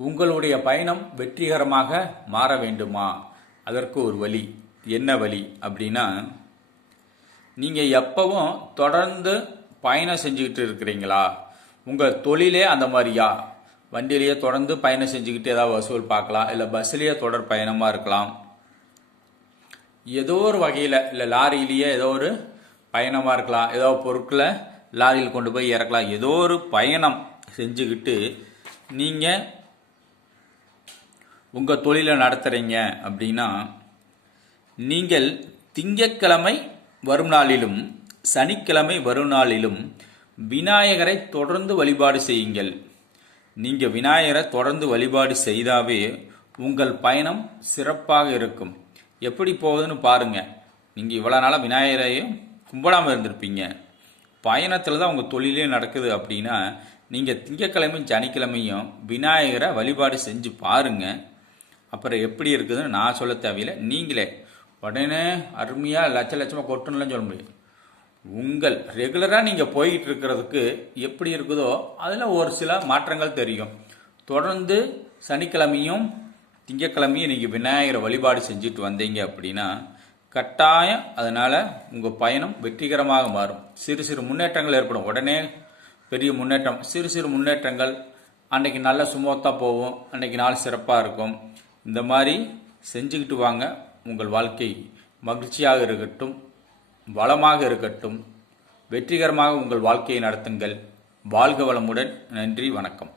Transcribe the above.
உங்களுடைய பயணம் வெற்றிகரமாக மாற வேண்டுமா? அதற்கு ஒரு வழி. என்ன வழி அப்படின்னா, நீங்கள் எப்பவும் தொடர்ந்து பயணம் செஞ்சுக்கிட்டு இருக்கிறீங்களா? உங்கள் தொழிலே அந்த மாதிரியா? வண்டியிலேயே தொடர்ந்து பயணம் செஞ்சுக்கிட்டு ஏதாவது வசூல் பார்க்கலாம், இல்லை பஸ்ஸிலேயே தொடர் பயணமாக இருக்கலாம், ஏதோ ஒரு வகையில், இல்லை லாரியிலேயே ஏதோ ஒரு பயணமாக இருக்கலாம், ஏதோ பொருட்களை லாரியில் கொண்டு போய் இறக்கலாம், ஏதோ ஒரு பயணம் செஞ்சுக்கிட்டு நீங்கள் உங்கள் தொழிலை நடத்துகிறீங்க அப்படின்னா, நீங்கள் திங்கட்கிழமை வரும் நாளிலும் சனிக்கிழமை வரும் நாளிலும் விநாயகரை தொடர்ந்து வழிபாடு செய்யுங்கள். நீங்கள் விநாயகரை தொடர்ந்து வழிபாடு செய்தாவே உங்கள் பயணம் சிறப்பாக இருக்கும். எப்படி போகுதுன்னு பாருங்கள். நீங்கள் இவ்வளோ நாளாக விநாயகரையும் கும்பிடாமல் இருந்திருப்பீங்க. பயணத்தில் தான் உங்கள் தொழிலே நடக்குது அப்படின்னா, நீங்கள் திங்கட்கிழமையும் சனிக்கிழமையும் விநாயகரை வழிபாடு செஞ்சு பாருங்கள். அப்புறம் எப்படி இருக்குதுன்னு நான் சொல்ல தேவையில்லை, நீங்களே உடனே அருமையாக லட்சமாக கொட்டணும்லாம் சொல்ல முடியும். உங்கள் ரெகுலராக நீங்கள் போய்கிட்டு இருக்கிறதுக்கு எப்படி இருக்குதோ அதில் ஒரு சில மாற்றங்கள் தெரியும். தொடர்ந்து சனிக்கிழமையும் திங்கட்கிழமையும் நீங்கள் விநாயகரை வழிபாடு செஞ்சுட்டு வந்தீங்க அப்படின்னா கட்டாயம் அதனால் உங்கள் பயணம் வெற்றிகரமாக மாறும். சிறு சிறு முன்னேற்றங்கள் ஏற்படும். உடனே பெரிய முன்னேற்றம், சிறு சிறு முன்னேற்றங்கள். அன்றைக்கி நல்ல சுமூத்தாக போகும், அன்றைக்கி நாள் சிறப்பாக இருக்கும். இந்த மாதிரி செஞ்சுக்கிட்டு வாங்க. உங்கள் வாழ்க்கை மகிழ்ச்சியாக இருக்கட்டும், வளமாக இருக்கட்டும். வெற்றிகரமாக உங்கள் வாழ்க்கையை நடத்துங்கள். வாழ்க வளமுடன். நன்றி, வணக்கம்.